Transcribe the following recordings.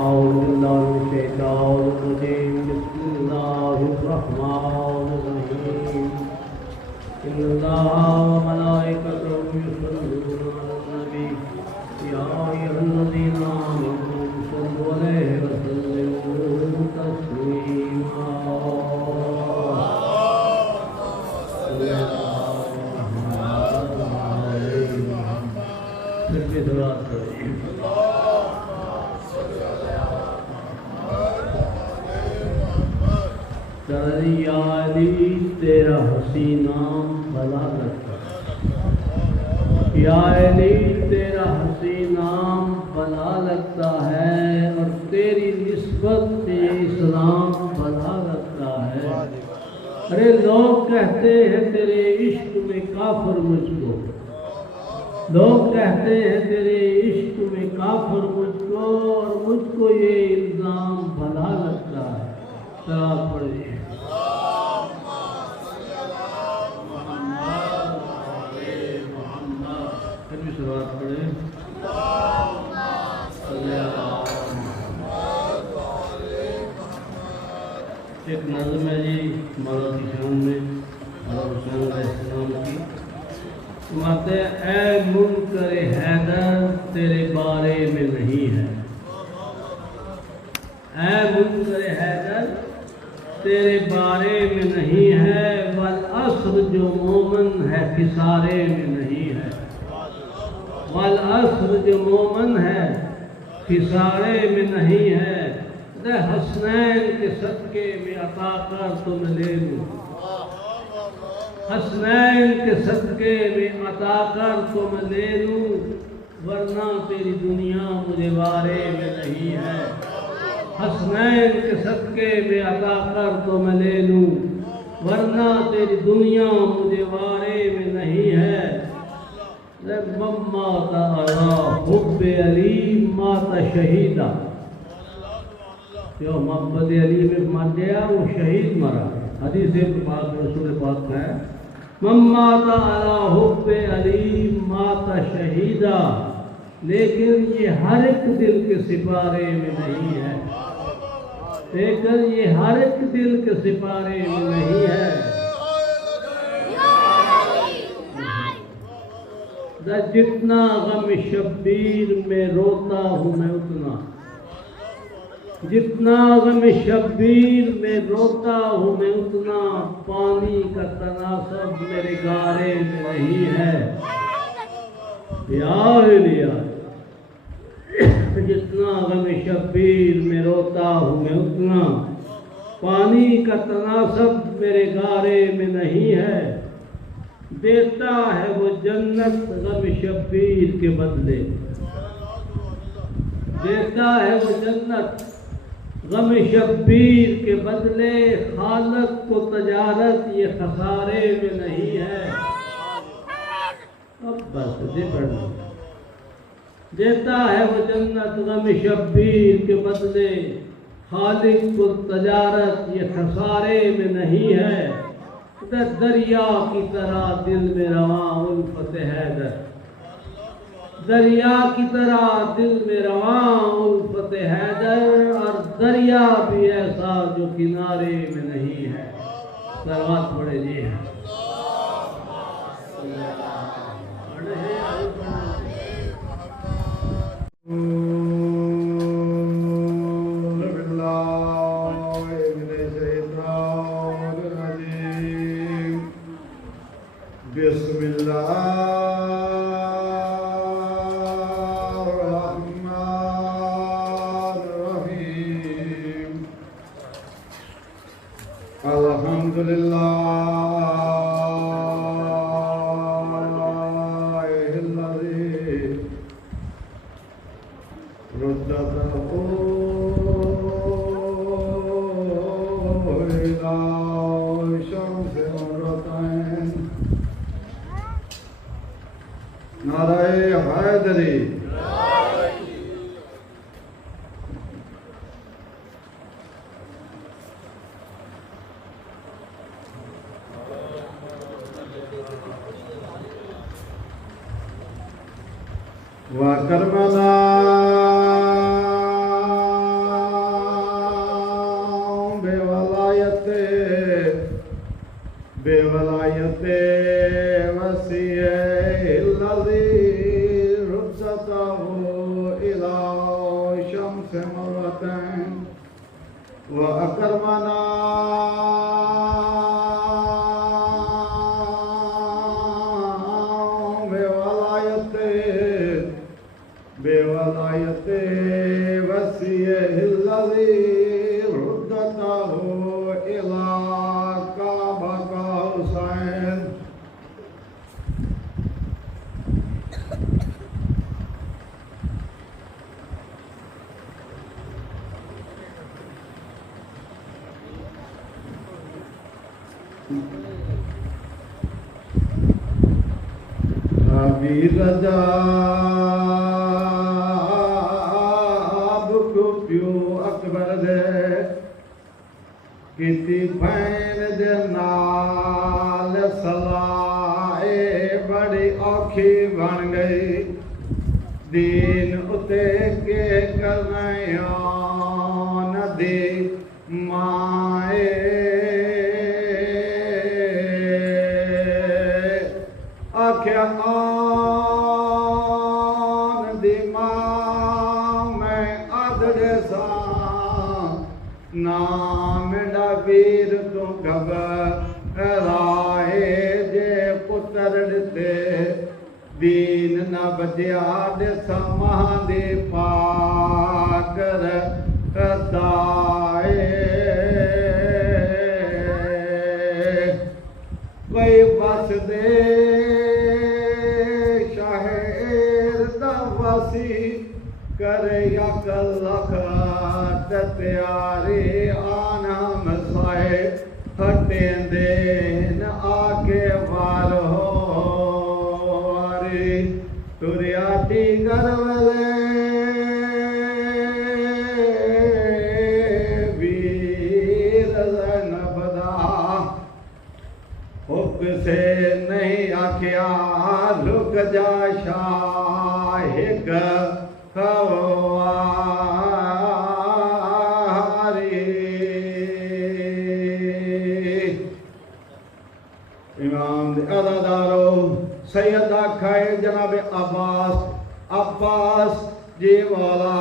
أعوذ بالله من الشيطان الرجيم بسم الله الرحمن الرحيم إن الله وملائكته يصلون على النبي يا أيها الذين آمنوا صلوا عليه وسلموا تسليما یا علی تیرا حسین نام بھلا لگتا ہے، یا علی تیرا حسین نام بھلا لگتا ہے، اور تیری نسبت سے اسلام بھلا لگتا ہے۔ ارے لوگ کہتے ہیں تیرے عشق میں کافر مجھ کو، لوگ کہتے ہیں تیرے عشق میں کافر مجھ کو، اور مجھ کو یہ الزام بھلا لگتا ہے۔ سلام پڑھیے۔ شروعات پڑھیں۔ ایک نظم ہے جی مولا کی شان میں، مولا حسین علیہ السلام کی، فرماتے ہیں اے منکر حیدر تیرے بارے میں نہیں ہے، اے منکر حیدر تیرے بارے میں نہیں ہے، والعصر جو مومن ہے خسارے میں نہیں ہے، والعصر جو مومن ہے خسارے میں نہیں ہے، حسنین کے صدقے میں عطا کر تو میں لے لوں، حسنین کے صدقے میں عطا کر تو میں لے لوں، ورنہ تیری دنیا مجھے بارے میں نہیں ہے، حسنین کے صدقے میں عطا کر تو میں لے لوں، ورنہ تیری دنیا مجھے بارے میں نہیں ہے۔ مات علی حب علی مات شہیدہ، جو محبت علی میں مر گیا وہ شہید مرا، حدیث پاک رسول پاک کا ہے، مات علی حب علی مات شہیدہ، لیکن یہ ہر ایک دل کے سپارے میں نہیں ہے، لیکن یہ ہر ایک دل کے سپارے میں نہیں ہے۔ جتنا غم شبیر میں روتا ہوں میں اتنا، جتنا غم شبیر میں روتا ہوں میں اتنا، پانی کا تناسب میرے گارے میں نہیں ہے۔ یا لیا جتنا غم شبیر میں روتا ہوں میں اتنا، پانی کا تناسب میرے گارے میں نہیں ہے، دیتا ہے وہ جنت غم شبیر کے بدلے، دیتا ہے وہ جنت غم شبیر کے بدلے، خالق کو تجارت یہ خسارے میں نہیں ہے۔ اب بس جی پڑھنا، دیتا ہے وہ جنت غم شبیر کے بدلے، خالق کو تجارت یہ خسارے میں نہیں ہے، دریا کی طرح دل میں رواں الفت حیدر، دریا کی طرح دل میں رواں الفت حیدر، اور دریا بھی ایسا جو کنارے میں نہیں ہے۔ صلوات پڑھے جی۔ بسم اللہ الرحمن الرحیم، الحمدللہ الذی ردت نعرہ حیدری۔ وَكَرْمَنَا بولاية وسيع الذي رجته إلى شمس مرتين وأكرمنا بولاية وسيع الذي رجته إلى قاب قوسين أبي رجاب کو پیو اکبر دے کتی بھین دے نال سلائے بڑی اوکھی بن گئی دین اتے کے کرنیان دی مائے آکھیا آن دی ماں میں آدھڑے ساں نام ڈابیر تو گھبرائے جے پتر ڈتے دین نہ بجیا دے سماں دی پاکر دائے کوئی بس دے شاہر دواسی کرے یا کلخات تیاری آنا مسائے ہٹیں دین آگے وارو واری تریاٹی گرولے ویر زنبدا حق سے نہیں آکھیا رک جا شاہک خواری امام ادادارو سید آکھائے جناب عباس جی مولا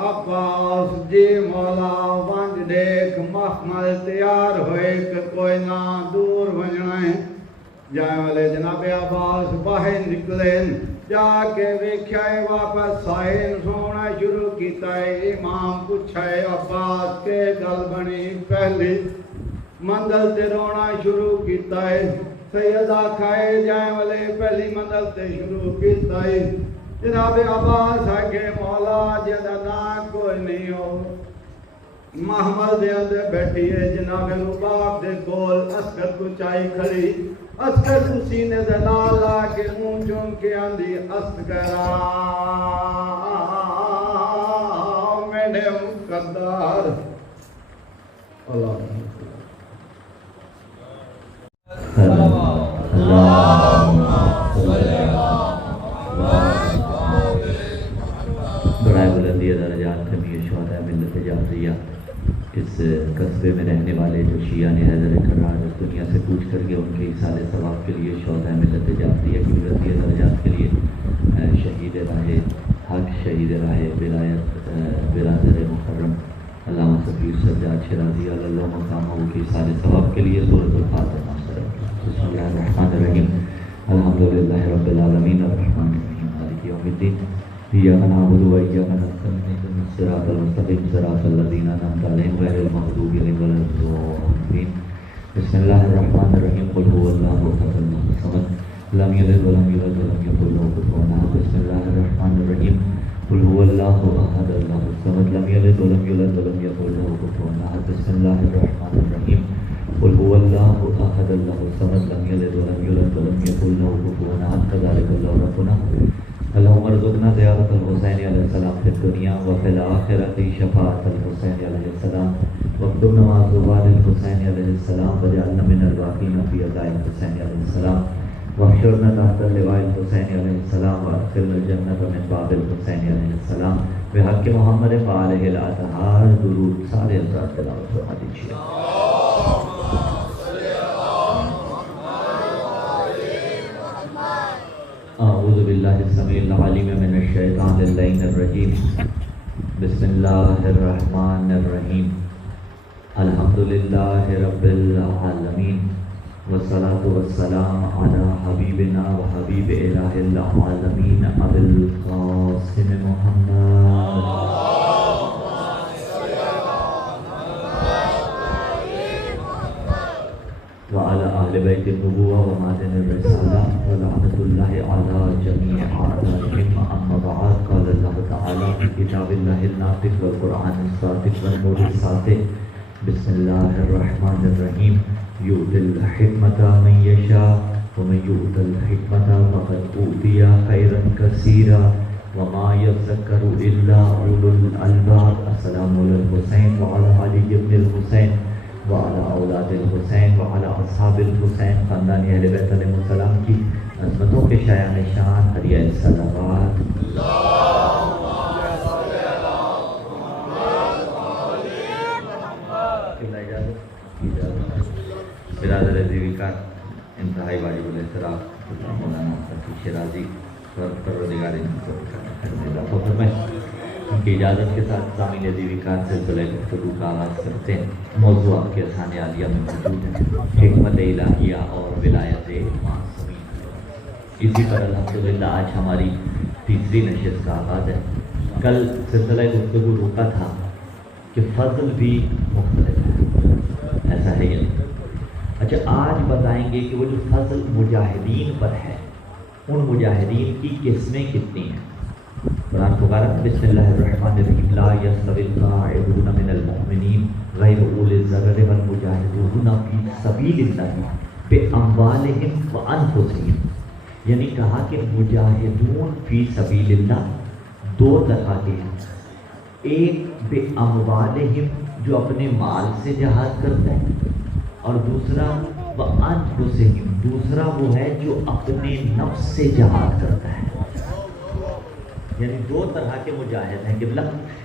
عباس جی مولا ونج دیکھ محمل تیار ہوئے کہ کوئی نہ دور ونجنا ہے جائے والے جناب عباس باہر نکلیں جا کے ویکھائے واپس سائن سونا شروع کیتا ہے امام پوچھائے عباس کے گل بنی پہلی منزل تے رونا شروع کیتا ہے سیدہ کھائے جائے والے پہلی منزل تے شروع کیتا ہے جناب عباس آگے مولا جدا نا کوئی نہیں ہو محمل دے اندر بیٹھی ہے جناب رباب دے کول اسکر کو چائی کھڑی اسکر کو سینے دے نالا کے مون چون کے آندھی اسکرا میرے مقدار اللہ برائے بلندی درجات حمیہ شہداء ملت جعفریہ اس قصبے میں رہنے والے جو شیعہ نے حیدر کرار دنیا سے پوچھ کر کے ان کے اصال ثواب کے لیے شہداء ملت جعفریہ کی بلندی درجات کے لیے شہید راہ حق شہید راہ ولایت برادر محرم علامہ صفی سجاد شیرازی اللہ مقامہ کے اصال ثواب کے لیے سورۃ الفاتحہ بسم اللہ الرحمن الرحیم الحمدللہ رب العالمین الرحمن الرحیم مالک یوم الدین ایاک نعبد و ایاک نستعین اهدنا الصراط المستقیم صراط الذین انعمت علیہم غیر المغضوب علیہم ولا الضالین بسم اللہ الرحمن الرحیم قل هو اللہ احد اللہ الصمد لم یلد ولم یولد ولم یکن له کفوا احد بسم اللہ الرحمن الرحیم قل هو اللہ احد اللہ الصمد لم یلد ولم یولد ولم یکن له کفوا احد بسم اللہ الرحمن الرحیم قل هو اللہ احد اللہ الصمد لم یلد ولم یولد ولم یکن له کفوا احد کذلک اللہ ربنا اللہم ارزقنا زیارت الحسین علیہ السلام فی الدنیا وفی الآخرۃ شفاعت الحسین علیہ السلام واکتبنا مع زوال الحسین علیہ السلام واجعلنا من الباقین فی عزاء الحسین علیہ السلام واحشرنا تحت لواء الحسین علیہ السلام وادخلنا الجنۃ من باب الحسین علیہ السلام بحق محمد وآلہ الاطہار درود سارے حضرات تلاوت فرما دیجیے اعوذ باللہ السمیع العلیم من الشیطان اللعین الرجیم بسم اللہ الرحمن الرحیم الحمدللہ رب العالمین والصلاة والسلام علی حبیبنا و حبیب الہ العالمین ابی القاسم محمد وعلى أهل بيت النبوة ومعدن الرسالة ولعنة الله على جميع أعدائهم أما بعد قال الله تعالى في كتاب الله الناطق والقرآن الصادق والنور الصادق بسم الله الرحمن الرحيم يؤتي الحكمة من يشاء ومن يؤت الحكمة فقد أوتي خيرا كثيرا وما يذكر إلا أولو الألباب. السلام على الحسين وعلى علي بن الحسين وعلى اولاد الحسین وعلى اصحاب الحسین. خاندان اہل بیت علیہ السلام کی عظمتوں کے شایان شان ہدیہ الصلوات. برادر دیویکار انتہائی واجب الاحترام مولانا تقی شیرازی پروردگار ان کی اجازت کے ساتھ سامعین دیویکار سلسلہ گفتگو کا آغاز کرتے ہیں. موضوع آپ کے ثانیہ عالیہ میں موجود ہے حکمت الہیہ اور ولایت معصومین. اسی پر الحمدللہ آج ہماری تیسری نشست کا آغاز ہے. کل سلسلہ گفتگو روکا تھا کہ فضل بھی مختلف ہے، ایسا ہے یا نہیں؟ اچھا آج بتائیں گے کہ وہ جو فضل مجاہدین پر ہے ان مجاہدین کی قسمیں کتنی ہیں. قرآن مبارک بسم اللہ الرحمن الرحیم لا یستوی القاعدون من المؤمنین غیر اولی الضرر والمجاہدون فی سبیل اللہ باموالہم وانفسہم. یعنی کہا کہ مجاہدون فی سبیل اللہ دو طرح کے ہیں. ایک باموالہم جو اپنے مال سے جہاد کرتا ہے، اور دوسرا وانفسہم دوسرا وہ ہے جو اپنے نفس سے جہاد کرتا ہے. یعنی دو طرح کے مجاہد ہیں قبلہ،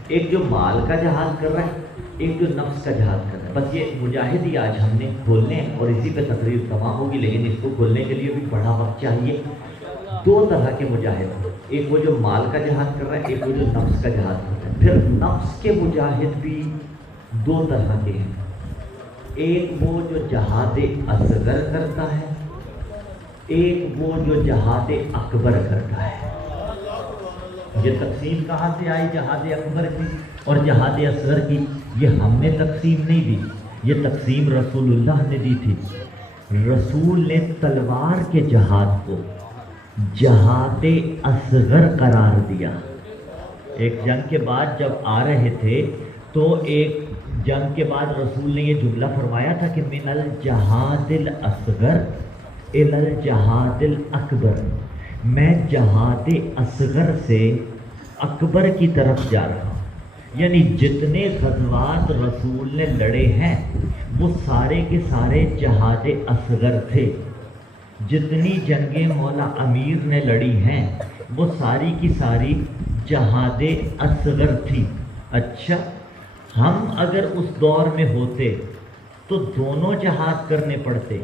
ایک جو مال کا جہاد کر رہا ہے، ایک جو نفس کا جہاد کر رہا ہے. بس یہ مجاہد ہی آج ہم نے کھولنے ہیں اور اسی پہ تقریر تمام ہوگی، لیکن اس کو کھولنے کے لیے بھی بڑا وقت چاہیے. دو طرح کے مجاہد، ایک وہ جو مال کا جہاد کر رہا ہے، ایک وہ جو نفس کا جہاد کر رہا ہے. پھر نفس کے مجاہد بھی دو طرح کے ہیں. ایک وہ جو جہاد اصغر کرتا ہے، ایک وہ جو جہاد اکبر کرتا ہے. یہ تقسیم کہاں سے آئی جہاد اکبر کی اور جہاد اصغر کی؟ یہ ہم نے تقسیم نہیں دی، یہ تقسیم رسول اللہ نے دی تھی. رسول نے تلوار کے جہاد کو جہاد اصغر قرار دیا. ایک جنگ کے بعد جب آ رہے تھے تو ایک جنگ کے بعد رسول نے یہ جملہ فرمایا تھا کہ من الجہاد الاصغر الی الجہاد الاکبر. میں جہاد اصغر سے اکبر کی طرف جا رہا ہوں. یعنی جتنے غزوات رسول نے لڑے ہیں وہ سارے کے سارے جہاد اصغر تھے. جتنی جنگیں مولا امیر نے لڑی ہیں وہ ساری کی ساری جہاد اصغر تھی. اچھا ہم اگر اس دور میں ہوتے تو دونوں جہاد کرنے پڑتے،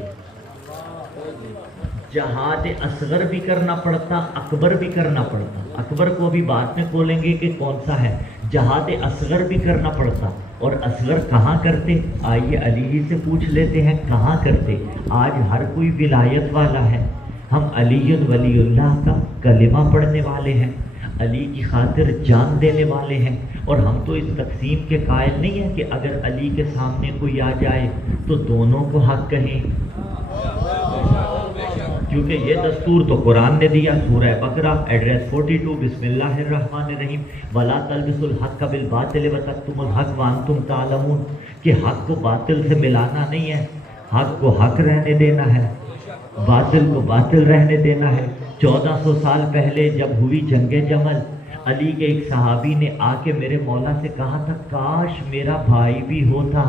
جہاد اصغر بھی کرنا پڑتا، اکبر بھی کرنا پڑتا. اکبر کو ابھی بعد میں کھولیں گے کہ کون سا ہے. جہاد اصغر بھی کرنا پڑتا. اور اصغر کہاں کرتے؟ آئیے علی ہی سے پوچھ لیتے ہیں کہاں کرتے. آج ہر کوئی ولایت والا ہے. ہم علی ولی اللہ کا کلمہ پڑھنے والے ہیں، علی کی خاطر جان دینے والے ہیں. اور ہم تو اس تقسیم کے قائل نہیں ہیں کہ اگر علی کے سامنے کوئی آ جائے تو دونوں کو حق کہیں، کیونکہ یہ دستور تو قرآن نے دیا. سورہ بقرہ ایڈریس 42 بسم اللہ الرحمن الرحیم ولا تلبسوا الحق بالباطل وتکتموا الحق وانتم تعلمون، کہ حق کو باطل سے ملانا نہیں ہے، حق کو حق رہنے دینا ہے، باطل کو باطل رہنے دینا ہے. 1400 سال پہلے جب ہوئی جنگ جمل، علی کے ایک صحابی نے آ کے میرے مولا سے کہا تھا کاش میرا بھائی بھی ہوتا.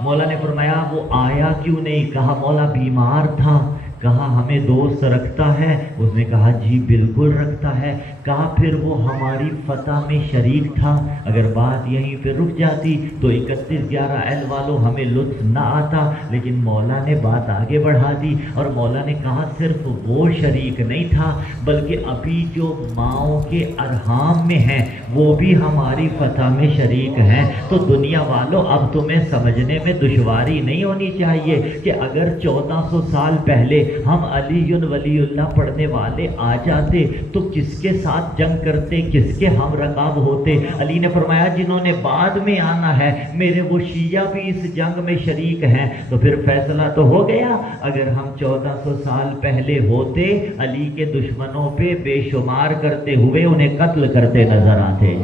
مولا نے فرمایا وہ آیا کیوں نہیں؟ کہا مولا بیمار تھا. کہا ہمیں دوست رکھتا ہے؟ اس نے کہا جی بالکل رکھتا ہے۔ کہا پھر وہ ہماری فتح میں شریک تھا؟ اگر بات یہیں پہ رک جاتی تو 31/11 والوں ہمیں لطف نہ آتا، لیکن مولا نے بات آگے بڑھا دی اور مولا نے کہا صرف وہ شریک نہیں تھا بلکہ ابھی جو ماؤں کے ارحام میں ہیں وہ بھی ہماری فتح میں شریک ہیں۔ تو دنیا والوں اب تمہیں سمجھنے میں دشواری نہیں ہونی چاہیے کہ اگر 1400 سال پہلے ہم علی ولی اللہ پڑھنے والے آ جاتے تو کس کے ساتھ جنگ کرتے، کس کے ہم رکاب ہوتے؟ علی نے فرمایا جنہوں نے بعد میں آنا ہے میرے وہ شیعہ بھی اس جنگ میں شریک ہیں۔ تو پھر فیصلہ تو ہو گیا، اگر ہم 1400 سال پہلے ہوتے علی کے دشمنوں پہ بے شمار کرتے ہوئے انہیں قتل کرتے نظر آتے۔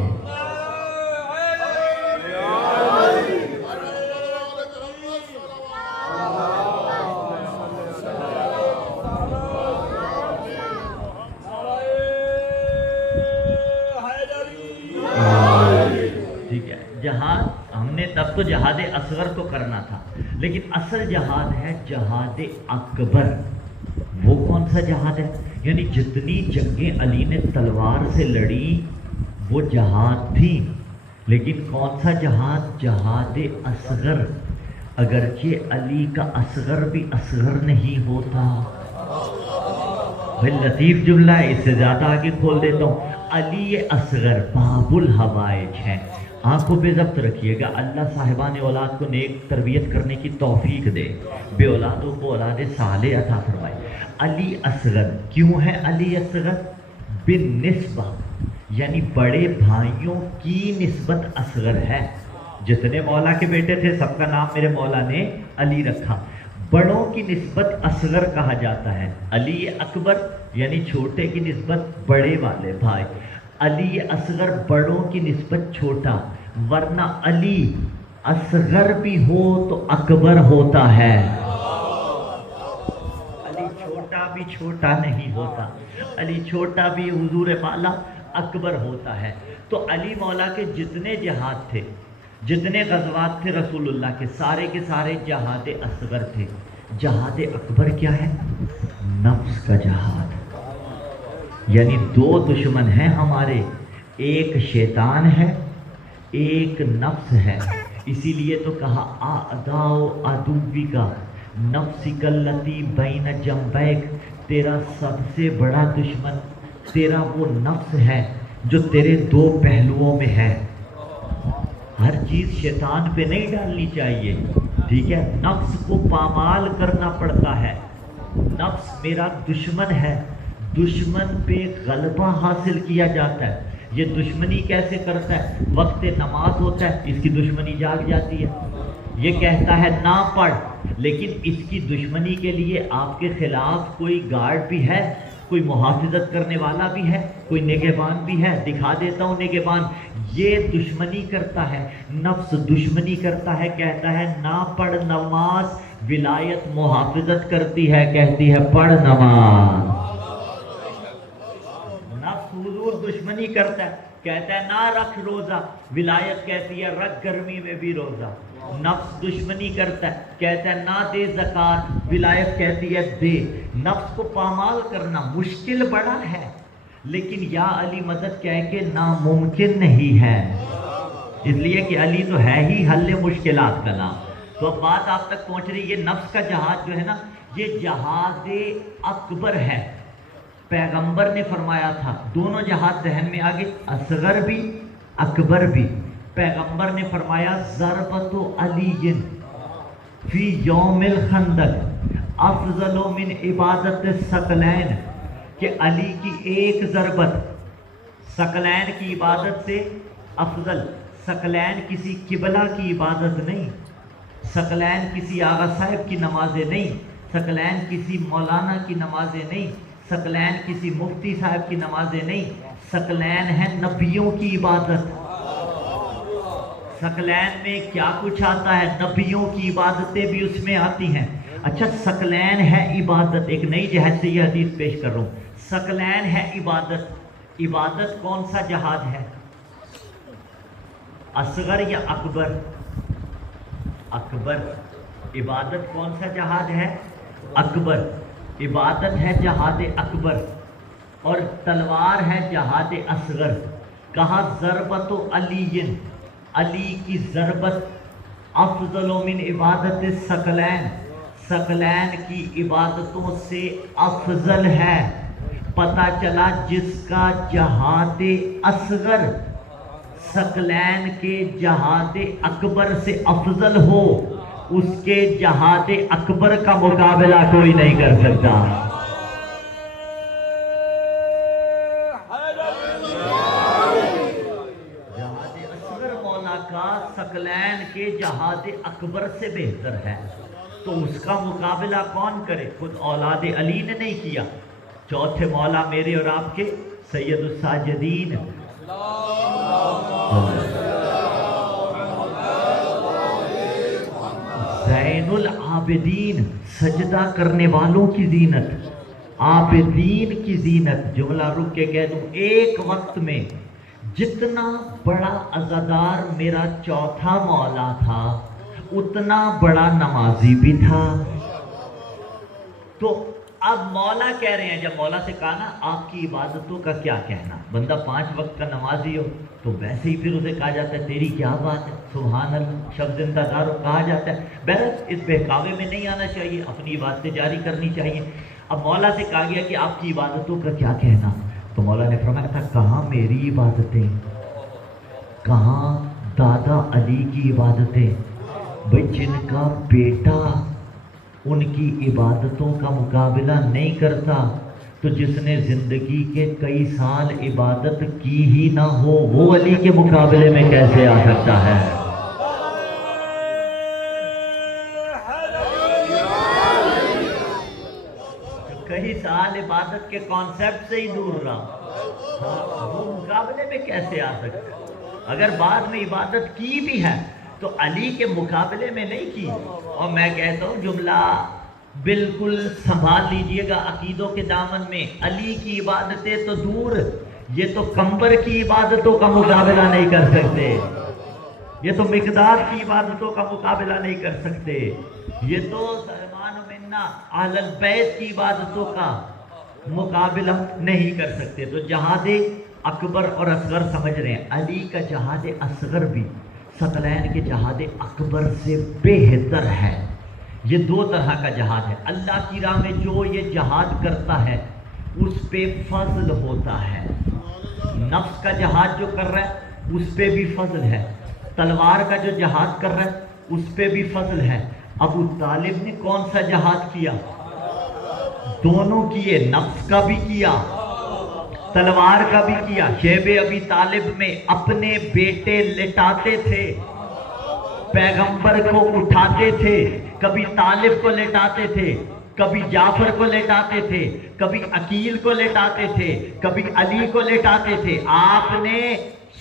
جہاد ہم نے تب تو جہاد اصغر تو کرنا تھا، لیکن اصل جہاد ہے جہاد اکبر۔ وہ کون سا جہاد ہے؟ یعنی جتنی جنگیں علی نے تلوار سے لڑی وہ جہاد تھی، لیکن کون سا جہاد؟ جہاد اصغر۔ اگرچہ علی کا اصغر بھی اصغر نہیں ہوتا۔ بھائی لطیف جملہ ہے، اس سے زیادہ آگے کھول دیتا ہوں۔ علی اصغر باب الحوائج ہے۔ آنکھوں پہ ضبط رکھیے گا، اللہ صاحبان اولاد کو نیک تربیت کرنے کی توفیق دے، بے اولادوں کو اولاد صالح عطا فرمائے۔ علی اصغر کیوں ہے؟ علی اصغر بالنسبہ، یعنی بڑے بھائیوں کی نسبت اصغر ہے۔ جتنے مولا کے بیٹے تھے سب کا نام میرے مولا نے علی رکھا، بڑوں کی نسبت اصغر کہا جاتا ہے۔ علی اکبر یعنی چھوٹے کی نسبت بڑے والے بھائی، علی اصغر بڑوں کی نسبت چھوٹا، ورنہ علی اصغر بھی ہو تو اکبر ہوتا ہے، علی چھوٹا بھی چھوٹا نہیں ہوتا، علی چھوٹا بھی حضور والا اکبر ہوتا ہے۔ تو علی مولا کے جتنے جہاد تھے، جتنے غزوات تھے رسول اللہ کے سارے جہاد اصغر تھے۔ جہاد اکبر کیا ہے؟ نفس کا جہاد، یعنی دو دشمن ہیں ہمارے، ایک شیطان ہے ایک نفس ہے۔ اسی لیے تو کہا اعداء عدوی کا نفسک التی بین جنبیک، تیرا سب سے بڑا دشمن تیرا وہ نفس ہے جو تیرے دو پہلوؤں میں ہے۔ ہر چیز شیطان پہ نہیں ڈالنی چاہیے، ٹھیک ہے؟ نفس کو پامال کرنا پڑتا ہے۔ نفس میرا دشمن ہے، دشمن پہ غلبہ حاصل کیا جاتا ہے۔ یہ دشمنی کیسے کرتا ہے؟ وقت نماز ہوتا ہے اس کی دشمنی جاگ جاتی ہے، یہ کہتا ہے نہ پڑھ، لیکن اس کی دشمنی کے لیے آپ کے خلاف کوئی گارڈ بھی ہے، کوئی محافظت کرنے والا بھی ہے، کوئی نگہبان بھی ہے، دکھا دیتا ہوں نگہبان۔ یہ دشمنی کرتا ہے، نفس دشمنی کرتا ہے، کہتا ہے نہ پڑھ نماز، ولایت محافظت کرتی ہے، کہتی ہے پڑھ نماز۔ نفس حضور دشمنی کرتا ہے، کہتا ہے نہ رکھ روزہ، ولایت کہتی ہے رکھ گرمی میں بھی روزہ۔ نفس دشمنی کرتا ہے، کہتا ہے نہ دے زکوٰۃ، ولایت کہتی ہے دے۔ نفس کو پامال کرنا مشکل بڑا ہے، لیکن یا علی مدد کہہ کے ناممکن نہیں ہے، اس لیے کہ علی تو ہے ہی حل مشکلات کا نام۔ تو اب بات آپ تک پہنچ رہی ہے، یہ نفس کا جہاد جو ہے نا، یہ جہاد اکبر ہے۔ پیغمبر نے فرمایا تھا، دونوں جہاد ذہن میں آگے، اصغر بھی اکبر بھی۔ پیغمبر نے فرمایا ضربت علی فی یوم الخندق افضل من عبادت الثقلین، کہ علی کی ایک ضربت ثقلین کی عبادت سے افضل۔ ثقلین کسی قبلہ کی عبادت نہیں، ثقلین کسی آغا صاحب کی نمازیں نہیں، ثقلین کسی مولانا کی نمازیں نہیں، ثقلین کسی مفتی صاحب کی نمازیں نہیں، ثقلین ہے نبیوں کی عبادت۔ ثقلین میں کیا کچھ آتا ہے؟ نبیوں کی عبادتیں بھی اس میں آتی ہیں۔ اچھا ثقلین ہے عبادت، ایک نئی جہت سے یہ حدیث پیش کر رہا ہوں، ثقلین ہے عبادت۔ عبادت کون سا جہاد ہے؟ اصغر یا اکبر؟ اکبر۔ عبادت کون سا جہاد ہے؟ اکبر۔ عبادت ہے جہاد اکبر اور تلوار ہے جہاد اصغر. کہا ضربت علی، علی کی ضربت افضل من عبادت ثقلین، ثقلین کی عبادتوں سے افضل ہے. پتہ چلا جس کا جہاد اصغر ثقلین کے جہاد اکبر سے افضل ہو، اس کے جہاد اکبر کا مقابلہ کوئی نہیں کر سکتا. جہاد اصغر مولا کا ثقلین کے جہاد اکبر سے بہتر ہے، تو اس کا مقابلہ کون کرے؟ خود اولاد علی نے نہیں کیا. چوتھے مولا میرے اور آپ کے سید الساجدین، زین العابدین، سجدہ کرنے والوں کی زینت، عابدین کی زینت. جملہ رک کے کہہ دوں، ایک وقت میں جتنا بڑا عزادار میرا چوتھا مولا تھا اتنا بڑا نمازی بھی تھا. تو اب مولا کہہ رہے ہیں، جب مولا سے کہا نا آپ کی عبادتوں کا کیا کہنا، بندہ 5 وقت کا نمازی ہو تو ویسے ہی پھر اسے کہا جاتا ہے تیری کیا بات ہے، سبحان اللہ، شب زندہ دارو کہا جاتا ہے. بہرحال اس بہکاوے میں نہیں آنا چاہیے، اپنی عبادتیں جاری کرنی چاہیے. اب مولا سے کہا گیا کہ آپ کی عبادتوں کا کیا کہنا، تو مولا نے فرمایا تھا کہاں میری عبادتیں، کہاں دادا علی کی عبادتیں. بھئی جن کا بیٹا ان کی عبادتوں کا مقابلہ نہیں کرتا تو جس نے زندگی کے کئی سال عبادت کی ہی نہ ہو وہ علی کے مقابلے میں کیسے آ سکتا ہے؟ کئی سال عبادت کے کانسیپٹ سے ہی دور رہا، وہ مقابلے میں کیسے آ سکتا ہے؟ اگر بعد میں عبادت کی بھی ہے تو علی کے مقابلے میں نہیں کی. اور میں کہتا ہوں جملہ بالکل سنبھال لیجئے گا عقیدوں کے دامن میں، علی کی عبادتیں تو دور، یہ تو قمبر کی عبادتوں کا مقابلہ نہیں کر سکتے، یہ تو مقداد کی عبادتوں کا مقابلہ نہیں کر سکتے، یہ تو سلمان منا اہل البیت کی عبادتوں کا مقابلہ نہیں کر سکتے. تو جہاد اکبر اور اصغر سمجھ رہے ہیں، علی کا جہاد اصغر بھی ثقلین کے جہاد اکبر سے بہتر ہے. یہ 2 طرح کا جہاد ہے. اللہ کی راہ میں جو یہ جہاد کرتا ہے اس پہ فضل ہوتا ہے. نفس کا جہاد جو کر رہا ہے اس پہ بھی فضل ہے، تلوار کا جو جہاد کر رہا ہے اس پہ بھی فضل ہے. ابو طالب نے کون سا جہاد کیا؟ دونوں کیے، نفس کا بھی کیا، تلوار کا بھی کیا. شیب ابی طالب میں اپنے بیٹے لٹاتے تھے، پیغمبر کو اٹھاتے تھے، کبھی طالب کو لٹاتے تھے، کبھی جعفر کو لٹاتے تھے، کبھی عقیل کو لٹاتے تھے، کبھی علی کو لٹاتے تھے. آپ نے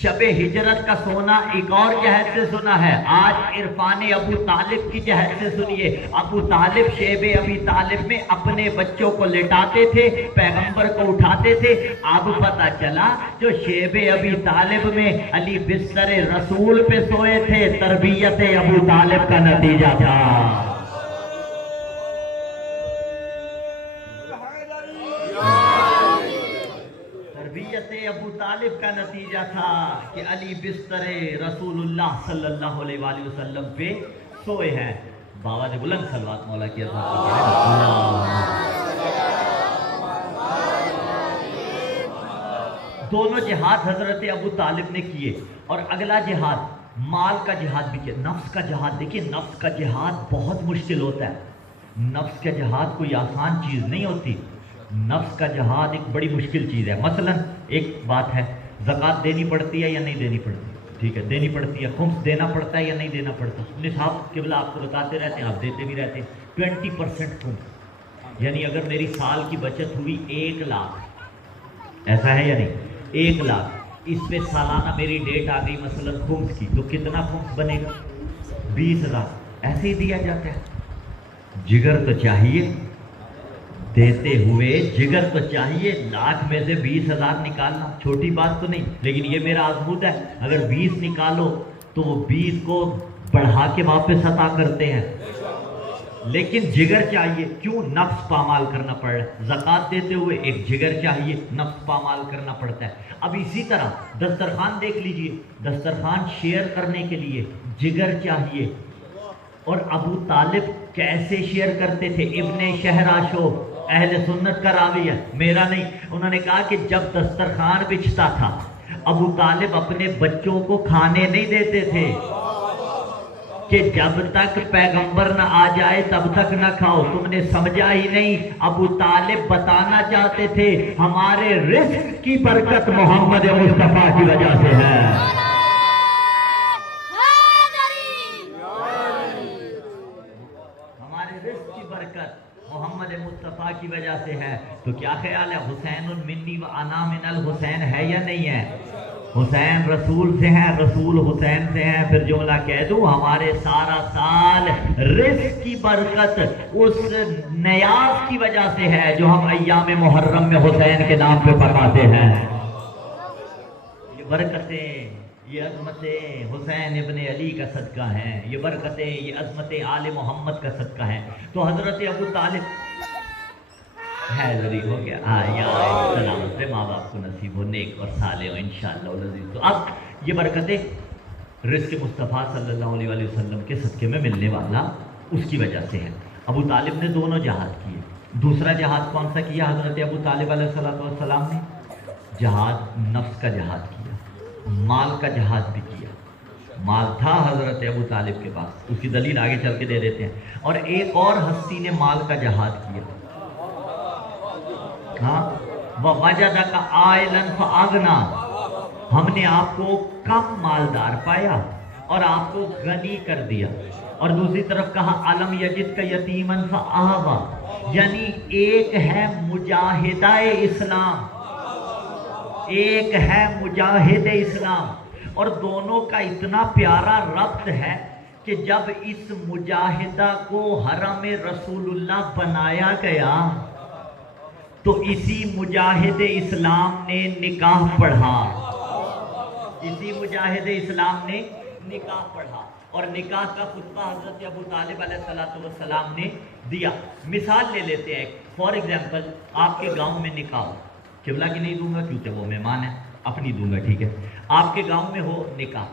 شب ہجرت کا سونا ایک اور جہد سے سنا ہے، آج عرفان ابو طالب کی جہد سے سنیے. ابو طالب شیب ابی طالب میں اپنے بچوں کو لٹاتے تھے، پیغمبر کو اٹھاتے تھے. اب پتہ چلا جو شیب ابی طالب میں علی بستر رسول پہ سوئے تھے، تربیت ابو طالب کا نتیجہ تھا. ابو طالب کا نتیجہ تھا کہ علی بستر رسول اللہ صلی اللہ علیہ وآلہ وسلم پہ سوئے ہیں. بابا نے بلند صلوات مولا کی دونوں جہاد حضرت ابو طالب نے کیے. اور اگلا جہاد مال کا جہاد بھی کیا، نفس کا جہاد. دیکھیے نفس کا جہاد بہت مشکل ہوتا ہے، نفس کا جہاد کوئی آسان چیز نہیں ہوتی. نفس کا جہاد ایک بڑی مشکل چیز ہے. مثلا ایک بات ہے، زکوٰۃ دینی پڑتی ہے یا نہیں دینی پڑتی؟ ٹھیک ہے دینی پڑتی ہے. خمس دینا پڑتا ہے یا نہیں دینا پڑتا؟ نصاب قبلہ آپ کو بتاتے رہتے ہیں، آپ دیتے بھی رہتے ہیں. 20% خمس، یعنی اگر میری سال کی بچت ہوئی 1 لاکھ، ایسا ہے یا نہیں؟ 1 لاکھ، اس پہ سالانہ میری ڈیٹ آ گئی مثلا خمس کی، تو کتنا خمس بنے گا؟ 20,000. ایسے ہی دیا جاتا ہے. جگر تو چاہیے دیتے ہوئے، جگر تو چاہیے. لاکھ میں سے 20,000 نکالنا چھوٹی بات تو نہیں، لیکن یہ میرا آزمود ہے. اگر 20 نکالو تو وہ 20 کو بڑھا کے واپس عطا کرتے ہیں. لیکن جگر چاہیے. کیوں؟ نفس پامال کرنا پڑ رہا ہے. زکوٰۃ دیتے ہوئے ایک جگر چاہیے، نفس پامال کرنا پڑتا ہے. اب اسی طرح دسترخوان دیکھ لیجئے، دسترخوان شیئر کرنے کے لیے جگر چاہیے. اور ابو طالب کیسے شیئر کرتے تھے؟ ابن شہراشو اہل سنت کا راوی ہے، میرا نہیں. انہوں نے کہا کہ جب دسترخوان بچھتا تھا ابو طالب اپنے بچوں کو کھانے نہیں دیتے تھے کہ جب تک پیغمبر نہ آ جائے تب تک نہ کھاؤ. تم نے سمجھا ہی نہیں. ابو طالب بتانا چاہتے تھے ہمارے رزق کی برکت محمد مصطفیٰ کی وجہ سے ہے. ہمارے رزق کی برکت محمد مصطفیٰ کی وجہ سے ہے. تو کیا خیال ہے حسین منی و انا من الحسین ہے یا نہیں ہے؟ حسین رسول سے ہیں، رسول حسین سے ہیں. پھر جملہ کہہ دوں، ہمارے سارا سال رزق کی برکت اس نیاز کی وجہ سے ہے جو ہم ایام محرم میں حسین کے نام پہ پکاتے ہیں. یہ برکتیں، یہ عظمتیں حسین ابن علی کا صدقہ ہیں. یہ برکتیں، یہ عظمتیں آل محمد کا صدقہ ہیں. تو حضرت ابو طالب حیدری ہو گیا، یا سلامت سے ماں باپ کو نصیب ہو، نیک اور صالح ہو انشاءاللہ العزیز. تو اب یہ برکتیں رزق مصطفیٰ صلی اللہ علیہ وسلم کے صدقے میں ملنے والا اس کی وجہ سے ہے. ابو طالب نے دونوں جہاد کیے. دوسرا جہاد کون سا کیا حضرت ابو طالب علیہ السلام نے؟ جہاد نفس کا جہاد کیا، مال کا جہاد بھی کیا. مال تھا حضرت ابو طالب کے پاس، اس کی دلیل آگے چل کے دے دیتے ہیں. اور ایک اور ہستی نے مال کا جہاد کیا. ہاں، وَوَجَدَكَ عَائِلًا فَأَغْنَىٰ، ہم نے آپ کو کم مالدار پایا اور آپ کو غنی کر دیا. اور دوسری طرف کہا عَلَمْ يَجِدْكَ يَتِيمًا فَآوَىٰ، یعنی ایک ہے مجاہدہ اسلام، ایک ہے مجاہد اسلام. اور دونوں کا اتنا پیارا ربط ہے کہ جب اس مجاہدہ کو حرم رسول اللہ بنایا گیا تو اسی مجاہد اسلام نے نکاح پڑھا. اسی مجاہد اسلام نے نکاح پڑھا اور نکاح کا خطبہ حضرت ابو طالب علیہ السلام نے دیا. مثال لے لیتے ہیں. فار ایگزامپل آپ کے گاؤں میں نکاح ہو، قبلہ کی نہیں دوں گا کیونکہ وہ مہمان ہے، اپنی دوں گا، ٹھیک ہے. آپ کے گاؤں میں ہو نکاح،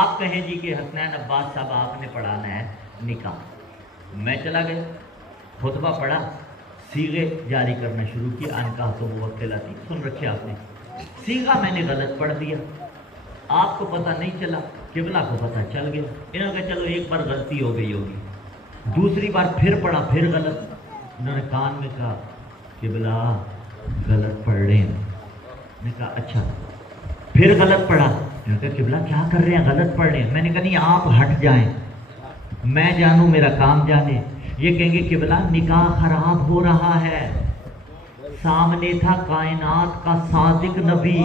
آپ کہیں جی کہ حسنین عباس صاحب آپ نے پڑھانا ہے نکاح. میں چلا گیا، خطبہ پڑھا، سیغے جاری کرنا شروع کیا. انکاح تو موکلاتی سن رکھے آپ نے. سیغہ میں نے غلط پڑھ دیا، آپ کو پتہ نہیں چلا، قبلہ کو پتہ چل گیا. انہوں نے کہا چلو ایک بار غلطی ہو گئی ہوگی. دوسری بار پھر پڑھا، پھر غلط. انہوں نے کان میں کہا قبلہ غلط پڑھ رہے ہیں. میں نے کہا اچھا. پھر غلط پڑھا. انہوں نے کہا قبلہ کیا کر رہے ہیں، غلط پڑھ رہے ہیں. میں نے کہا نہیں، آپ ہٹ جائیں، میں جانوں میرا کام جانے. یہ کہیں گے قبلہ نکاح خراب ہو رہا ہے. سامنے تھا کائنات کا صادق نبی.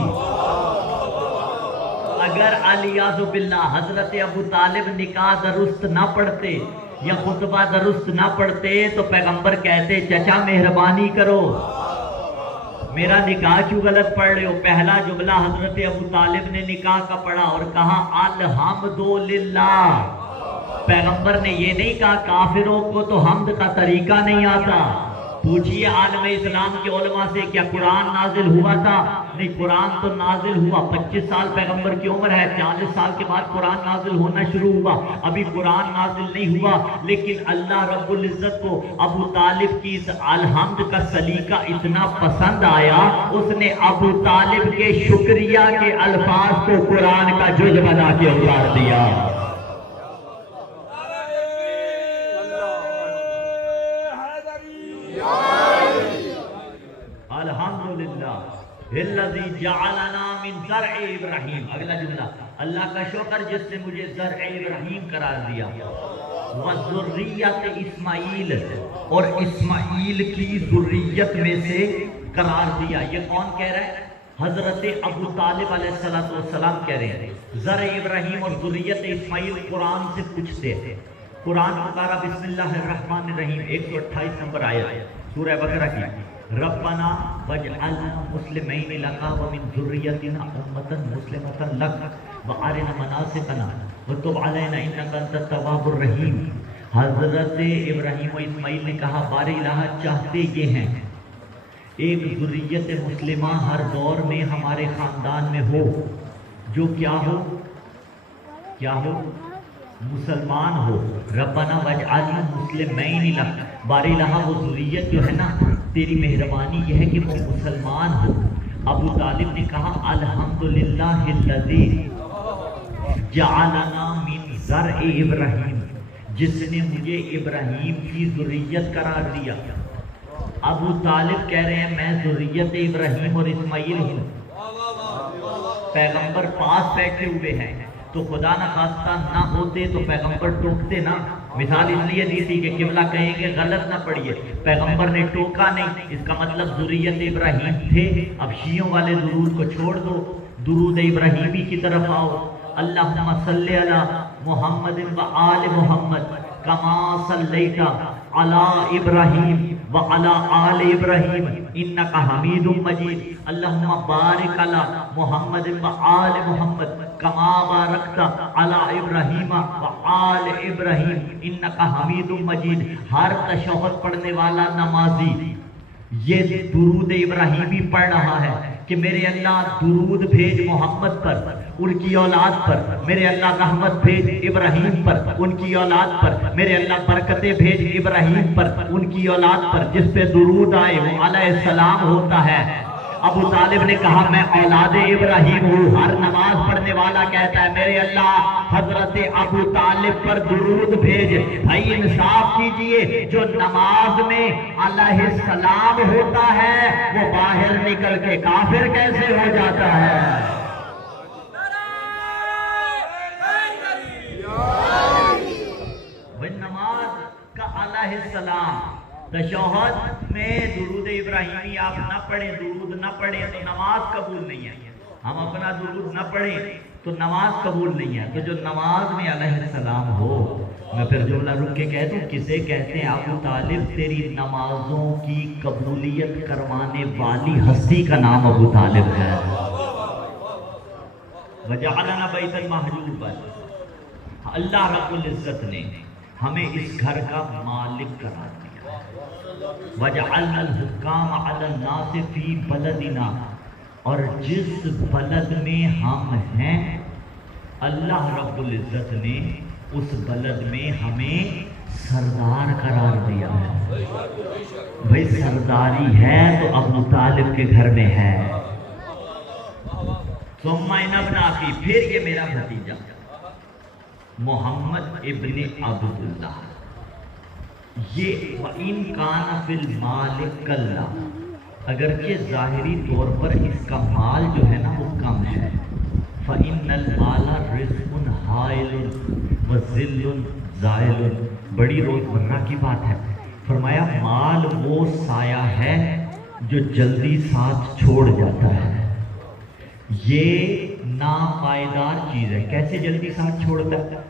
اگر علیاذ باللہ حضرت ابو طالب نکاح درست نہ پڑھتے یا خطبہ درست نہ پڑھتے تو پیغمبر کہتے چچا مہربانی کرو، میرا نکاح کیوں غلط پڑھ رہے ہو. پہلا جملہ حضرت ابو طالب نے نکاح کا پڑھا اور کہا الحمدللہ. پیغمبر نے یہ نہیں کہا کافروں کو تو حمد کا طریقہ نہیں آتا. پوچھئے عالم اسلام کے علماء سے کیا قرآن نازل ہوا تھا؟ نہیں، قرآن تو نازل ہوا. 25 سال پیغمبر کی عمر ہے، 40 سال کے بعد قرآن نازل ہونا شروع ہوا. ابھی قرآن نازل نہیں ہوا، لیکن اللہ رب العزت کو ابو طالب کی اس الحمد کا سلیقہ اتنا پسند آیا، اس نے ابو طالب کے شکریہ کے الفاظ کو قرآن کا جز بنا کے اتار دیا. الحمدللہ الذی جعلنا من زرع ابراہیم. اگلا جملہ، اللہ کا شکر جس نے مجھے زرع ابراہیم قرار دیا. وذریت اسماعیل، اور اسماعیل کی ذریت میں سے قرار دیا. یہ کون کہہ رہا ہے؟ حضرت ابو طالب علیہ السلام کہہ رہے ہیں. زرع ابراہیم اور ذریت اسماعیل قرآن سے پوچھتے ہیں. قرآن پکارا بسم اللہ الرحمن الرحیم، 128 نمبر آیت سورہ بقرہ کی. ربنا واجعلنا مسلمین لک ومن ذریتنا امۃ مسلمۃ لک وارنا مناسکنا وتب علینا انک انت التواب الرحیم. حضرت ابراہیم و اسماعیل نے کہا بار الہ چاہتے یہ ہیں ایک ذریت مسلمہ ہر دور میں ہمارے خاندان میں ہو، جو کیا ہو مسلمان ہو. ربنا واجعلنا مسلمین لک، بار الہ وہ ذریت جو ہے نا تیری مہربانی یہ ہے کہ وہ مسلمان ہو. ابو طالب نے کہا الحمدللہ الذی جعلنا من زرع ابراہیم، جس نے مجھے ابراہیم کی ذریت قرار دیا. ابو طالب کہہ رہے ہیں میں ذریت ابراہیم اور اسماعیل ہوں. پیغمبر پاس بیٹھے ہوئے ہیں تو خدا نہ خواستہ نہ ہوتے تو پیغمبر ٹوکتے نا. مثال اس لیے دی تھی کہ قبلہ کہیں گے غلط نہ پڑھیے، پیغمبر نے ٹوکا نہیں، اس کا مطلب ذریت ابراہیم تھے. اب شیعوں والے درود کو چھوڑ دو، درود ابراہیمی کی طرف آؤ. اللہم صلی علی محمد و آل محمد کما صلیت علی ابراہیم وعلی آل ابراہیم انکا حمید مجید. اللہم بارک علی محمد و آل محمد کما بارکت علی ابراہیم وآل ابراہیم انکا حمید مجید. ہر تشہد پڑھنے والا نمازی یہ درود ابراہیمی پڑھ رہا ہے کہ میرے اللہ درود بھیج محمد پر، ان کی اولاد پر. میرے اللہ رحمت بھیج ابراہیم پر، ان کی اولاد پر. میرے اللہ برکتیں بھیج ابراہیم پر، ان کی اولاد پر. جس پہ درود آئے وہ علیہ السلام ہوتا ہے. ابو طالب نے کہا میں اولاد ابراہیم ہوں. ہر نماز پڑھنے والا کہتا ہے میرے اللہ حضرت ابو طالب پر درود بھیج. بھائی انصاف کیجئے، جو نماز میں علیہ السلام ہوتا ہے وہ باہر نکل کے کافر کیسے ہو جاتا ہے؟ نماز کا علیہ السلام. تشہد میں درود ابراہیمی آپ نہ پڑھیں، درود نہ پڑھیں تو نماز قبول نہیں ہے. ہم اپنا درود نہ پڑھیں تو نماز قبول نہیں ہے. تو جو نماز میں علیہ السلام ہو، میں پھر جملہ رک کے کہہ دوں کسے کہتے ہیں؟ ابو طالب تیری نمازوں کی قبولیت کروانے والی ہستی کا نام ابو طالب ہے. وجعلنا بیتا محجوبا، اللہ رب العزت نے ہمیں اس گھر کا مالک قرار دیا. وَجَعَلْنَا الْحُكَّامَ عَلَى النَّاسِ فِي بَلَدِنَا، اور جس بلد میں ہم ہیں اللہ رب العزت نے اس بلد میں ہمیں سردار قرار دیا ہے. بھئی سرداری ہے تو ابو طالب کے گھر میں ہے. ثُمَّ إِنَّ ابْنَ، پھر یہ میرا بھتیجا محمد ابن عبداللہ، یہ وَإِن كَانَ فِي الْمَالِ قَلَّ، اگرچہ ظاہری طور پر اس کا مال جو ہے نا وہ کم ہے. فَإِنَّ الْمَالَ رِزْقٌ حَائِلٌ وَذِلٌّ زَائِلٌ، بڑی روزمرہ کی بات ہے. فرمایا مال وہ سایہ ہے جو جلدی ساتھ چھوڑ جاتا ہے. یہ ناپائیدار چیز ہے. کیسے جلدی ساتھ چھوڑتا ہے؟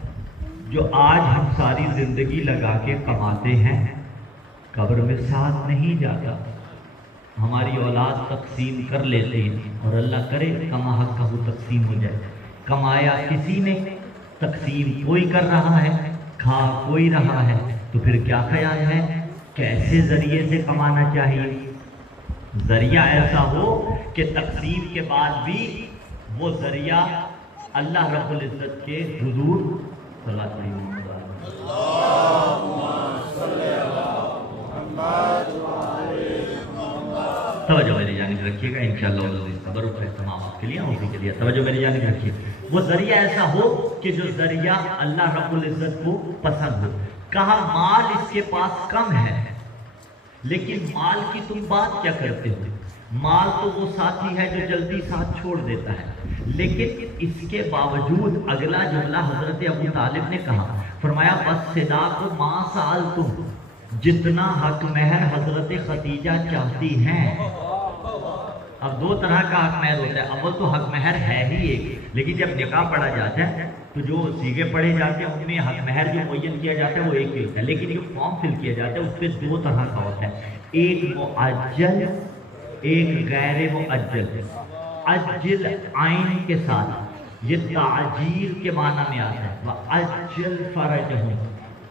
جو آج ہم ساری زندگی لگا کے کماتے ہیں قبر میں ساتھ نہیں جاتا. ہماری اولاد تقسیم کر لیتے ہیں اور اللہ کرے کما حق کا وہ تقسیم ہو جائے. کمایا کسی نے، تقسیم کوئی کر رہا ہے، کھا کوئی رہا ہے. تو پھر کیا خیال ہے کیسے ذریعے سے کمانا چاہیے؟ ذریعہ ایسا ہو کہ تقسیم کے بعد بھی وہ ذریعہ اللہ رب العزت کے حضور صلی اللہ علیہ وسلم. توجہ میری جانب رکھیے گا انشاءاللہ. تبرک ہے تمام آپ کے لیے، اسی کے لیے توجہ میری جانب رکھیے. وہ ذریعہ ایسا ہو کہ جو ذریعہ اللہ رب العزت کو پسند ہو. کہا مال اس کے پاس کم ہے، لیکن مال کی تم بات کیا کرتے ہو؟ مال تو وہ ساتھی ہے جو جلدی ساتھ چھوڑ دیتا ہے. لیکن اس کے باوجود اگلا جملہ حضرت ابو طالب نے کہا، فرمایا وَالصِّدَاقُ مَا سَأَلْتُمْ، جتنا حق مہر حضرت خدیجہ چاہتی ہیں. اب دو طرح کا حق مہر ہوتا ہے. اول تو حق مہر ہے ہی ایک، لیکن جب نکاح پڑھا جاتا ہے تو جو سیگے پڑھے جاتے ہیں ان میں حق مہر جو معین کیا جاتا ہے وہ ایک ہی ہوتا ہے. لیکن جو فارم فل کیا جاتا ہے اس پہ دو طرح کا ہوتا ہے، ایک معجل، ایک غیر معجل. عجل عین کے ساتھ یہ تعجیل کے معنی میں آتا ہے. وَعَجِّلْ فَرَجَهُمْ،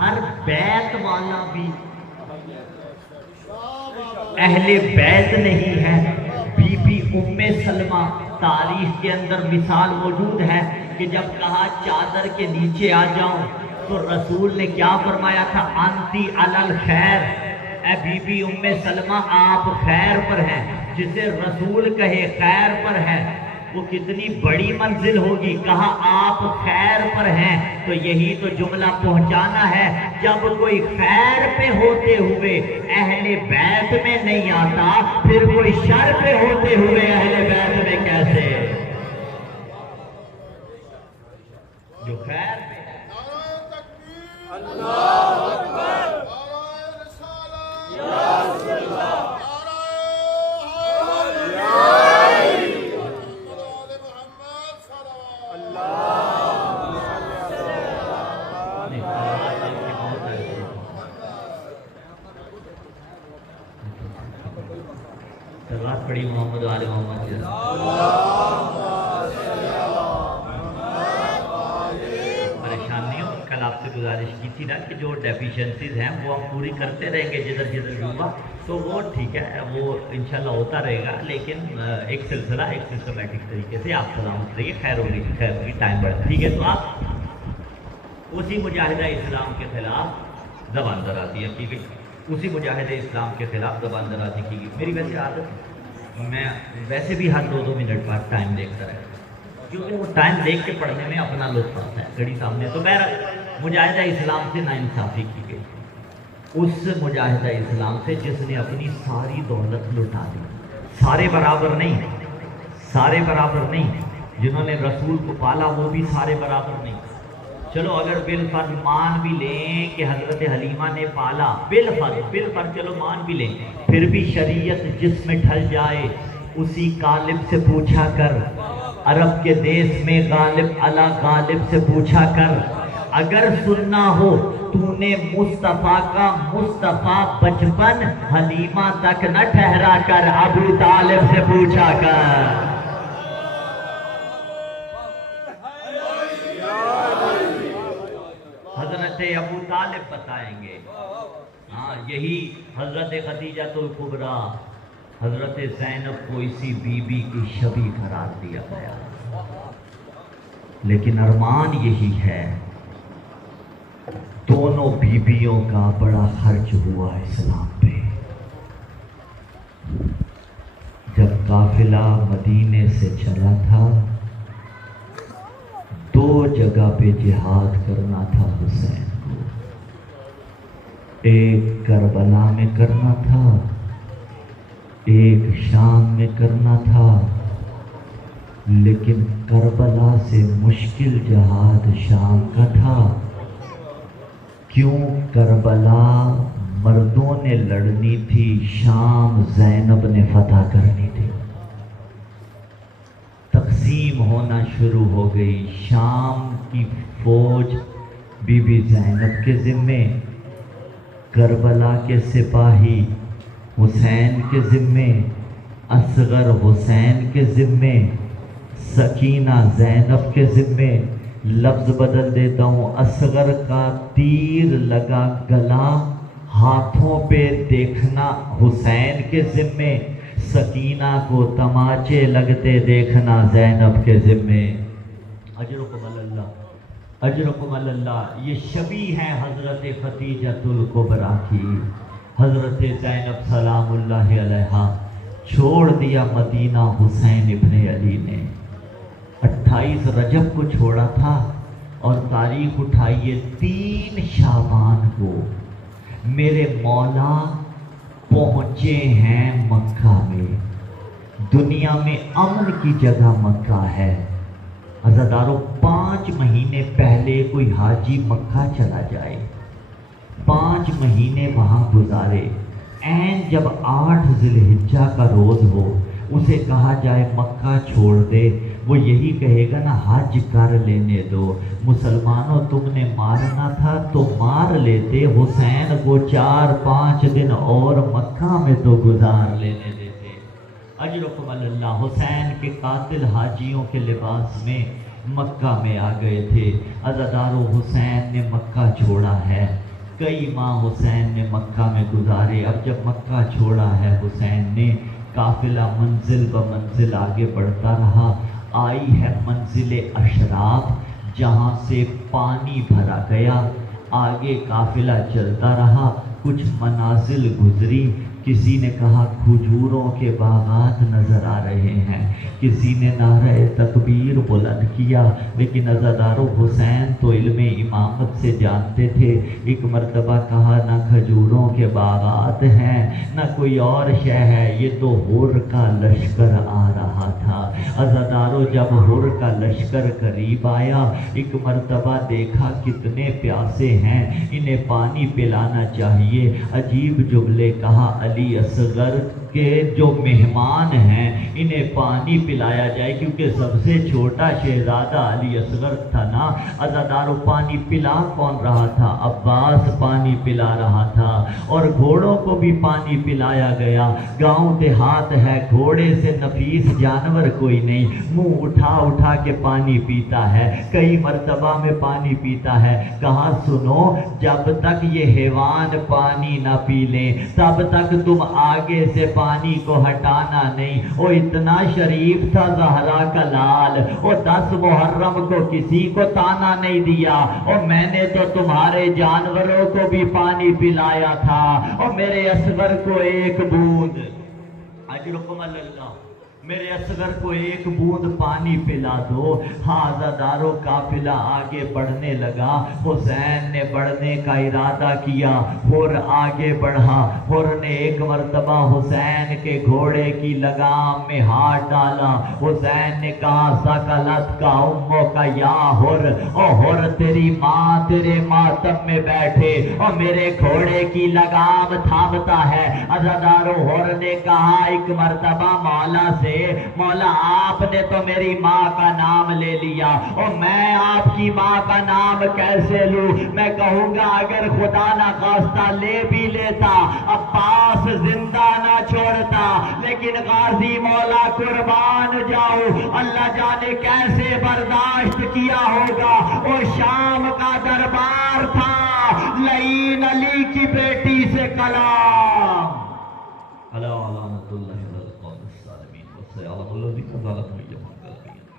ہر بیت والا بھی اہل بیت نہیں ہے۔ بی بی ام سلمہ تاریخ کے اندر مثال موجود ہے کہ جب کہا چادر کے نیچے آ جاؤں تو رسول نے کیا فرمایا تھا؟ انتی علی الخیر، اے بی بی ام سلمہ آپ خیر پر ہیں۔ جسے رسول کہے خیر پر ہے وہ کتنی بڑی منزل ہوگی۔ کہا آپ خیر پر ہیں تو یہی تو جملہ پہنچانا ہے۔ جب کوئی خیر پہ ہوتے ہوئے اہل بیت میں نہیں آتا، پھر کوئی شر پہ ہوتے ہوئے اہل بیت میں کیسے؟ جو خیر پہ ہے۔ اللہ اکبر، نعرہ رسالت، یا رسول اللہ، سلوات پڑھی محمد آل محمد کی۔ پریشانیوں کل آپ سے گزارش کی تھی نا کہ جو ڈیفیشنسیز ہیں وہ ہم پوری کرتے رہیں گے جدھر جدھر ہوگا تو وہ ٹھیک ہے، وہ انشاءاللہ ہوتا رہے گا، لیکن ایک سلسلہ ایک سسٹمیٹک طریقے سے آپ سلامت رہیے، خیر ہوگی ٹائم بڑھتا، ٹھیک ہے۔ تو آپ اسی مجاہدہ اسلام کے خلاف زبان درازی کی گئی، اسی مجاہدہ اسلام کے خلاف زبان درازی کی گئی۔ میری ویسے عادت، میں ویسے بھی ہر 2 منٹ بعد ٹائم دیکھتا رہتا ہوں، کیونکہ وہ ٹائم دیکھ کے پڑھنے میں اپنا لطف آتا ہے، گھڑی سامنے۔ تو بہرحال مجاہدہ اسلام سے ناانصافی کی گئی، اس مجاہدہ اسلام سے جس نے اپنی ساری دولت لٹا دی۔ سارے برابر نہیں، سارے برابر نہیں، جنہوں نے رسول کو پالا وہ بھی سارے برابر نہیں۔ چلو اگر بالفرض مان بھی لیں کہ حضرت حلیمہ نے پالا، بالفرض چلو مان بھی لیں، پھر بھی شریعت جس میں ڈھل جائے اسی غالب سے پوچھا کر، عرب کے دیس میں غالب علی غالب سے پوچھا کر، اگر سننا ہو تو نے مصطفیٰ کا مصطفیٰ بچپن حلیمہ تک نہ ٹھہرا کر، ابو طالب سے پوچھا کر۔ حضرت ابو طالب بتائیں گے، ہاں یہی حضرت خدیجہ الکبریٰ، حضرت زینب کو اسی بی بی کی شبیہ قرار دیا گیا، لیکن ارمان یہی ہے۔ دونوں بیویوں کا بڑا خرچ ہوا اسلام پہ۔ جب قافلہ مدینے سے چلا تھا 2 جگہ پہ جہاد کرنا تھا حسین کو، ایک کربلا میں کرنا تھا، ایک شام میں کرنا تھا، لیکن کربلا سے مشکل جہاد شام کا تھا۔ کیوں؟ کربلا مردوں نے لڑنی تھی، شام زینب نے فتح کرنی تھی۔ تقسیم ہونا شروع ہو گئی، شام کی فوج بی بی زینب کے ذمے، کربلا کے سپاہی حسین کے ذمے، اصغر حسین کے ذمے، سکینہ زینب کے ذمے۔ لفظ بدل دیتا ہوں، اصغر کا تیر لگا گلا ہاتھوں پہ دیکھنا حسین کے ذمے، سکینہ کو تماچے لگتے دیکھنا زینب کے ذمے۔ اجرکم اللہ، اجرکم اللہ۔ یہ شبیہ ہے حضرت خدیجہ الکبریٰ کی۔ حضرت زینب سلام اللہ علیہا چھوڑ دیا مدینہ حسین ابن علی نے، 28 رجب کو چھوڑا تھا، اور تاریخ اٹھائیے 3 شعبان کو میرے مولا پہنچے ہیں مکہ میں۔ دنیا میں امن کی جگہ مکہ ہے۔ عزادارو 5 مہینے پہلے کوئی حاجی مکہ چلا جائے، 5 مہینے وہاں گزارے، عین جب 8 ذی الحجہ کا روز ہو اسے کہا جائے مکہ چھوڑ دے، وہ یہی کہے گا نا حج کر لینے دو۔ مسلمانوں تم نے مارنا تھا تو مار لیتے، حسین کو 4-5 دن اور مکہ میں تو گزار لینے دیتے۔ اجرکم اللہ۔ حسین کے قاتل حاجیوں کے لباس میں مکہ میں آ گئے تھے۔ عزادارو حسین نے مکہ چھوڑا ہے، کئی ماہ حسین نے مکہ میں گزارے۔ اب جب مکہ چھوڑا ہے حسین نے، قافلہ منزل ب منزل آگے بڑھتا رہا۔ آئی ہے منزل اشراف جہاں سے پانی بھرا گیا، آگے قافلہ چلتا رہا، کچھ منازل گزری۔ کسی نے کہا کھجوروں کے باغات نظر آ رہے ہیں، کسی نے نعرہ تکبیر بلند کیا، لیکن عزادارو حسین تو علم امامت سے جانتے تھے۔ ایک مرتبہ کہا نہ کھجوروں کے باغات ہیں نہ کوئی اور شے ہے، یہ تو ہور کا لشکر آ رہا تھا۔ عزادارو جب ہور کا لشکر قریب آیا، ایک مرتبہ دیکھا کتنے پیاسے ہیں، انہیں پانی پلانا چاہیے۔ عجیب جملے کہا، علی اصغر کے جو مہمان ہیں انہیں پانی پلایا جائے، کیونکہ سب سے چھوٹا شہزادہ علی اصغر تھا نا۔ عزادارو پانی پلا کون رہا تھا؟ عباس پانی پلا رہا تھا، اور گھوڑوں کو بھی پانی پلایا گیا۔ گاؤں دیہات ہے، گھوڑے سے نفیس جانور کوئی نہیں، منہ اٹھا اٹھا کے پانی پیتا ہے، کئی مرتبہ میں پانی پیتا ہے۔ کہا سنو، جب تک یہ حیوان پانی نہ پی لیں تب تک تم آگے سے پانی کو ہٹانا نہیں۔ وہ اتنا شریف تھا زہرا کا لال، وہ 10 محرم کو کسی کو تانا نہیں دیا، اور میں نے تو تمہارے جانوروں کو بھی پانی پلایا تھا، اور میرے اصغر کو ایک بوند، اجرکم اللہ، میرے اصغر کو ایک بوند پانی پلا دو۔ ہاں عزادارو قافلہ آگے بڑھنے لگا، حسین نے بڑھنے کا ارادہ کیا، اور آگے بڑھا۔ اور نے ایک مرتبہ حسین کے گھوڑے کی لگام میں ہاتھ ڈالا۔ حسین نے کہا سکلت کا امو کا یا ہر، او ہر تیری ماں تیرے ماتم میں بیٹھے، اور میرے گھوڑے کی لگام تھامتا ہے۔ عزادارو ہر نے کہا ایک مرتبہ مولا سے، مولا آپ نے تو میری ماں کا نام لے لیا، اور میں آپ کی ماں کا نام کیسے لوں؟ میں کہوں گا اگر خدا نہ خواستہ لے بھی لیتا، عباس زندہ نہ چھوڑتا، لیکن غازی مولا قربان جاؤ، اللہ جانے کیسے برداشت کیا ہوگا۔ وہ شام کا دربار تھا، لعین علی کی بیٹی سے کلام، لعنت اللہ علی القوم الظالمین والسلام الذین ظلموا یوم القیامہ۔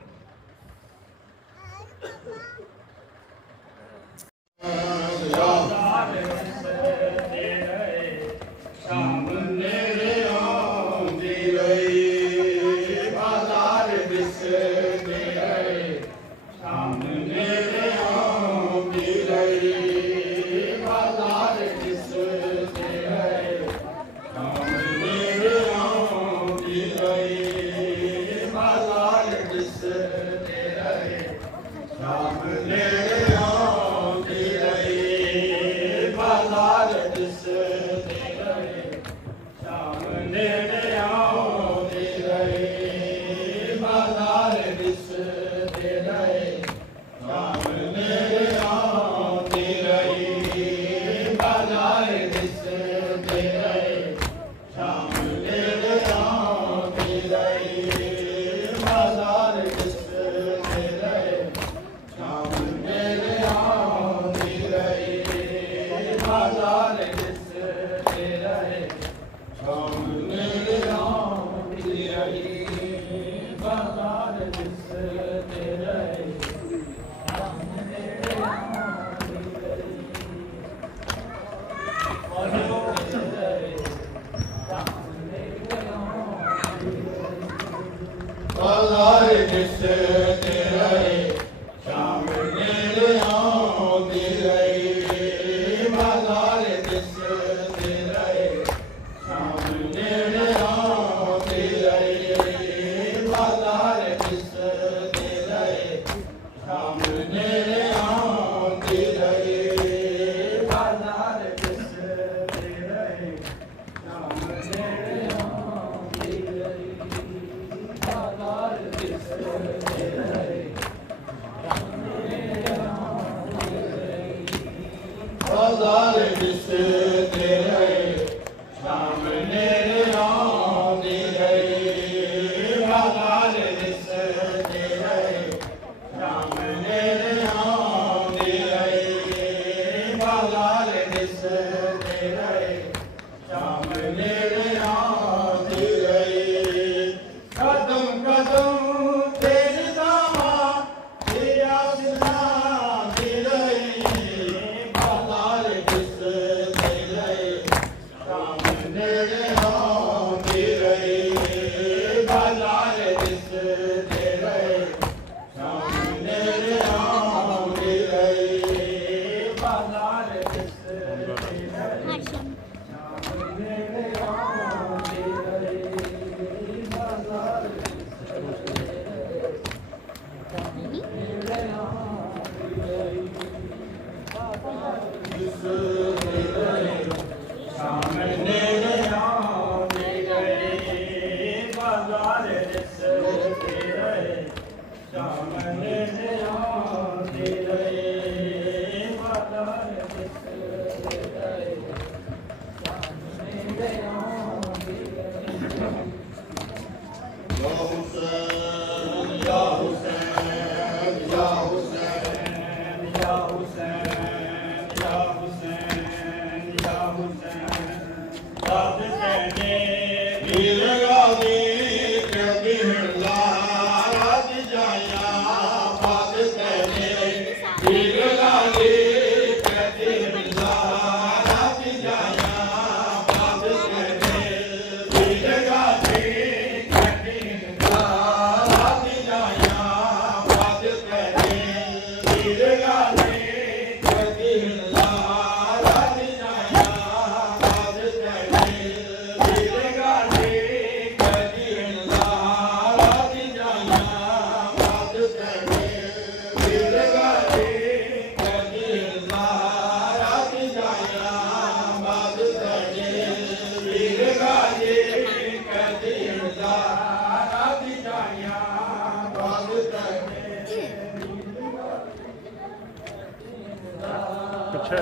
ਬਾਦ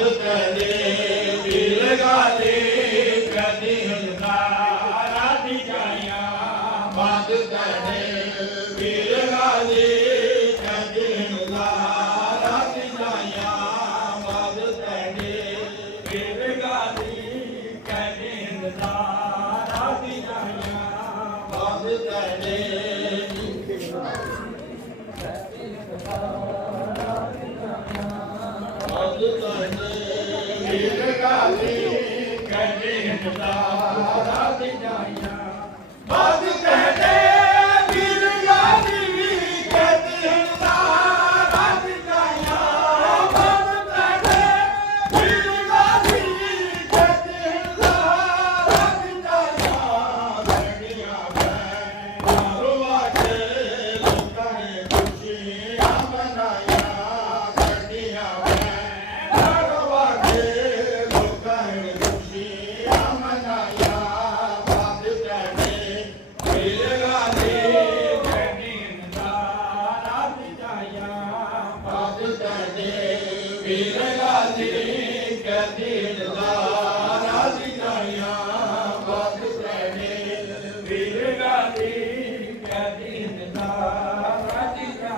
ਕਹਦੇ ਵੀਰ ਗਾਲੇ ਕਦੀ ਹੰਦਾਰਾ ਦੀ ਜਾਈਆਂ ਬਾਦ ਕਹਦੇ ਵੀਰ ਗਾਲੇ ਕਦੀ ਹੰਦਾਰਾ ਦੀ ਜਾਈਆਂ ਬਾਦ ਕਹਦੇ ਵੀਰ ਗਾਲੇ ਕਦੀ ਹੰਦਾਰਾ ਦੀ ਜਾਈਆਂ ਬਾਦ ਕਹਦੇ ਵੀਰ ਗਾਲੀ ਕਦੇ ਹੰਦਾਰਾ ਦੀ ਜਾਈਆਂ ਬਾਦ ਕਹਦੇ ਵੀਰ ਗਾਲੀ ਕਦੇ ਹੰਦਾਰਾ ਦੀ ਜਾਈਆਂ ਬਾਦ ਕਹਦੇ ਵੀਰ ਗਾਲੀ ਕਦੇ ਹੰਦਾਰਾ ਦੀ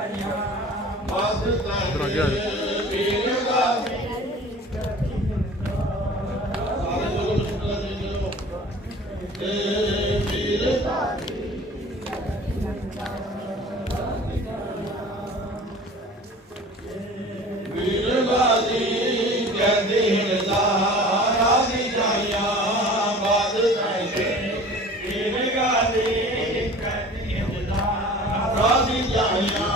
ਜਾਈਆਂ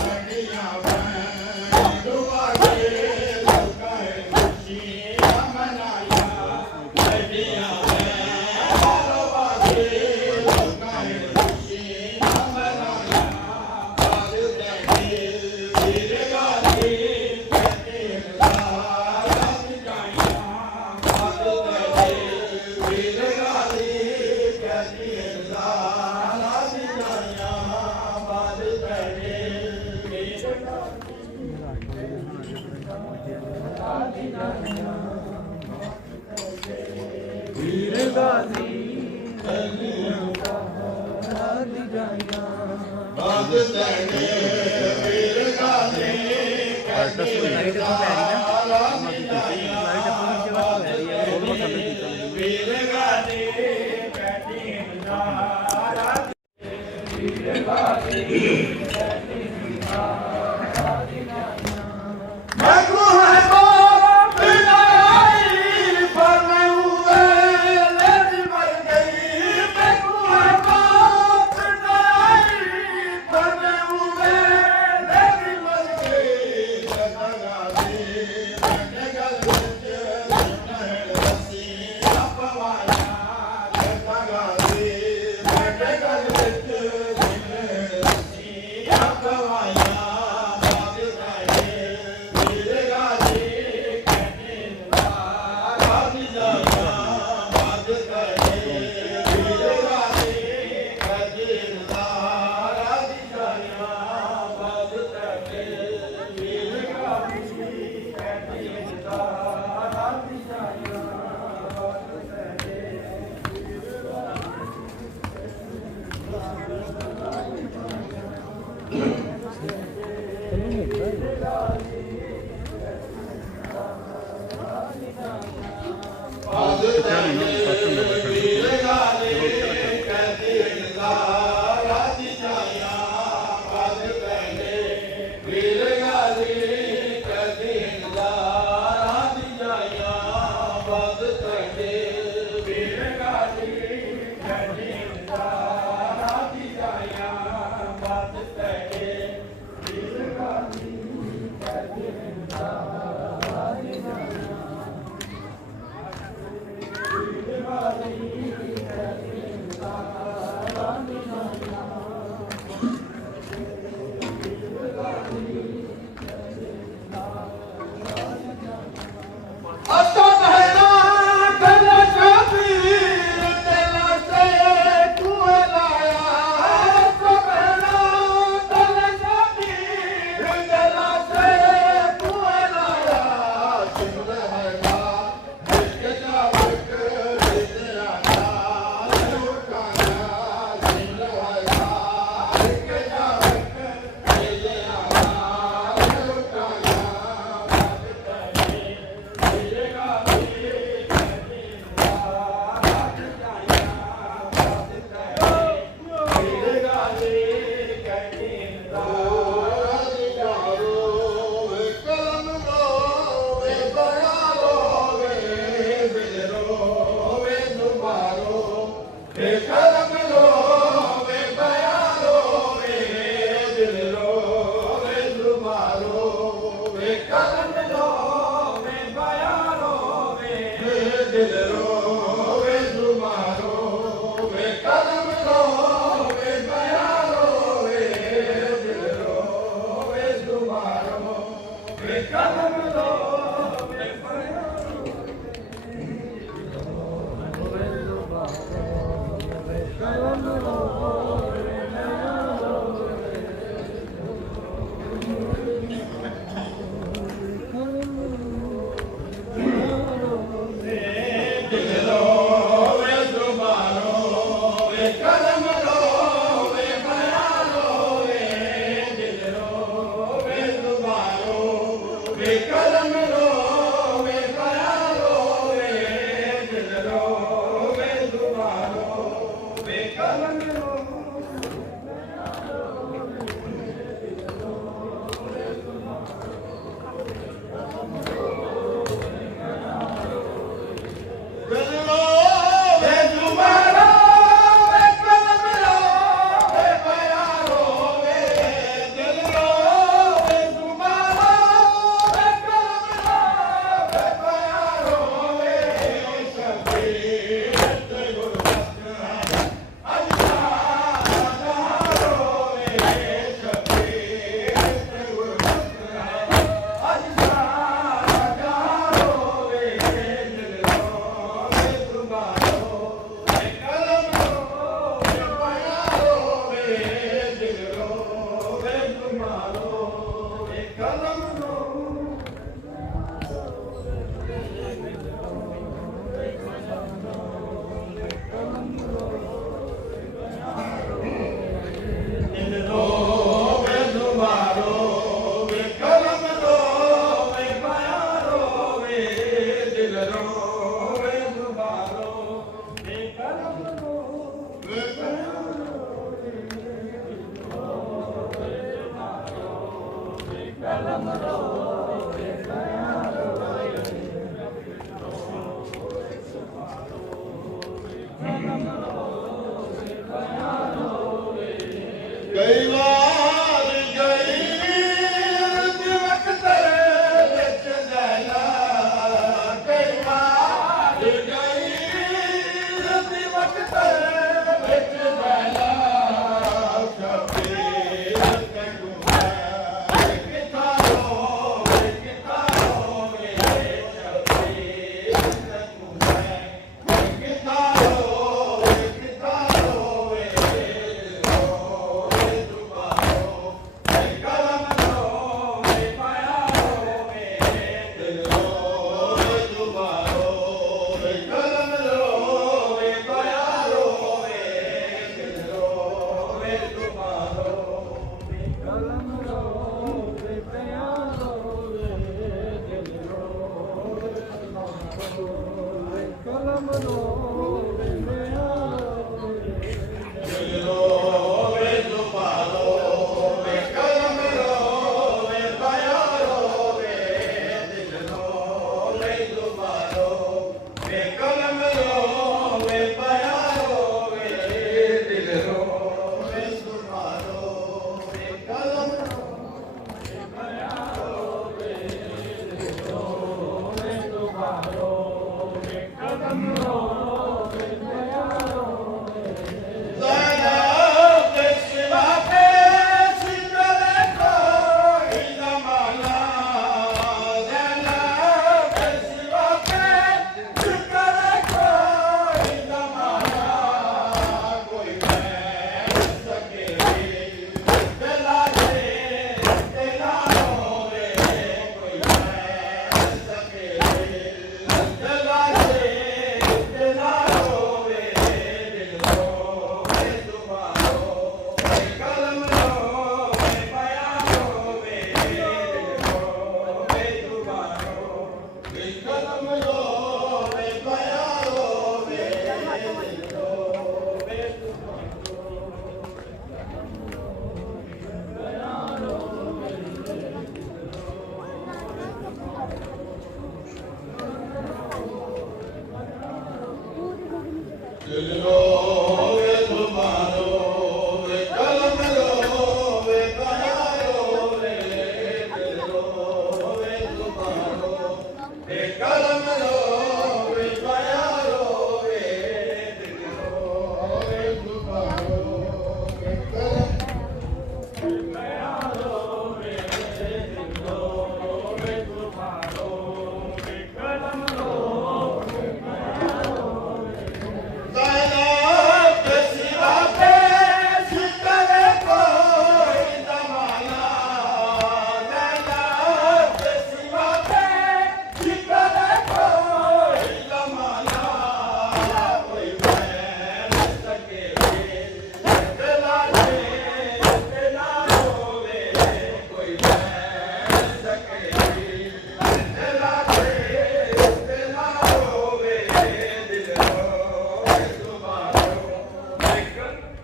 ਲੜੀਆਂ ਮੈਂ ਰੁਵਾ ਕੇ ਲੋਕਾਂ ਨੇ ਖੁਸ਼ੀਆਂ ਮਨਾਈਆਂ ਲੜੀਆਂ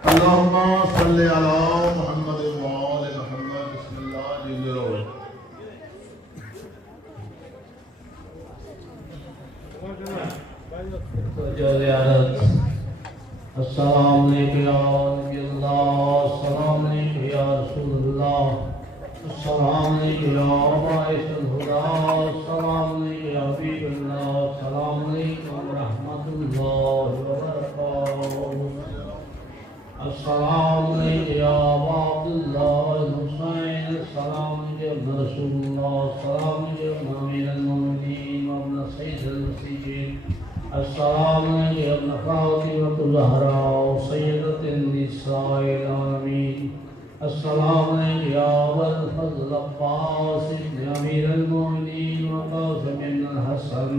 اللهم صل على محمد وآل محمد بسم الله جل السلام علیکم یا نبی اللہ، السلام علیکم یا رسول اللہ، السلام علیکم یا باعث الہدی، السلام علیکم یا حبیب اللہ، السلام علیکم ورحمۃ اللہ وبرکاتہ، السلام علیکم یا ابا عبداللہ الحسین، السلام علیکم یا رسول اللہ، السلام علیکم یا امیر المؤمنین وابن سید المسیحین، السلام علیکم یا ابن فاطمۃ الزہراء سیدۃ النساء العالمین، السلام علیکم یا ابا الفضل عباس ابن امیر المؤمنین وقاسم بن الحسن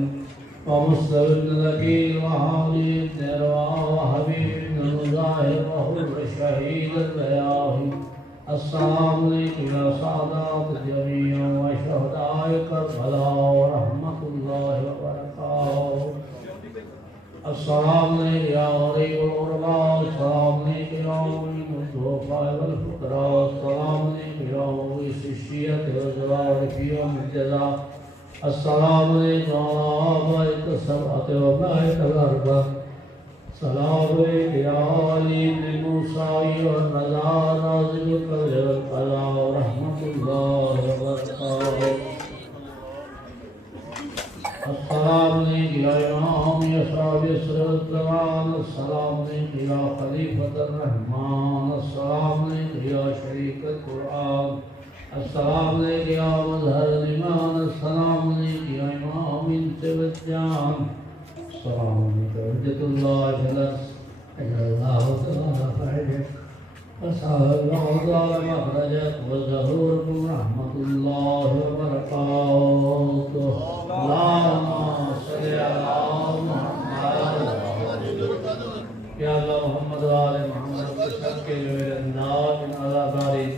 ومصطفى بن ذكي وهادي بن رواح وحبيب بن مظاهر وحر الشهيد البياضي، السلام عليكم يا سادات الجميع وشهداء كربلاء ورحمة الله وبركاته، السلام عليكم يا غريب الغرباء، السلام عليكم يا معين الضعفاء والفقراء، السلام عليكم يا مغيث الشيعة والزوار في يوم الجزاء، السلام علیکم آبائک السبعۃ و ابنائک الاربع، السلام علیکم یا علی بن موسیٰ والرضا ناظم القدر والقضاء ورحمۃ اللہ وبرکاتہ، السلام علیکم یا امام یشرب یسر الزمان، السلام علیکم یا خلیفۃ الرحمن، السلام علیکم یا شریک القرآن، السلام علیکم یا مظہر الایمان، السلام علیکم یا امام انس والجان، السلام علیکم حجت اللہ فلس اجر اللہ تعالی فرجک وسعد اللہ تعالی مخرجک وظہورکم رحمت اللہ وبرکاتہ، اللہم صلی علی محمد یا اللہ محمد و آل محمد کے سب کے جو میرے انداز ان عزاداری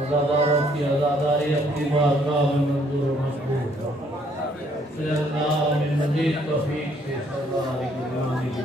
عزاداروں کی عزاداری اپنی بارگاہ میں منظور و مقبول ہو، صلی اللہ من مزید توفیق سے صلی اللہ علیہ وسلم کی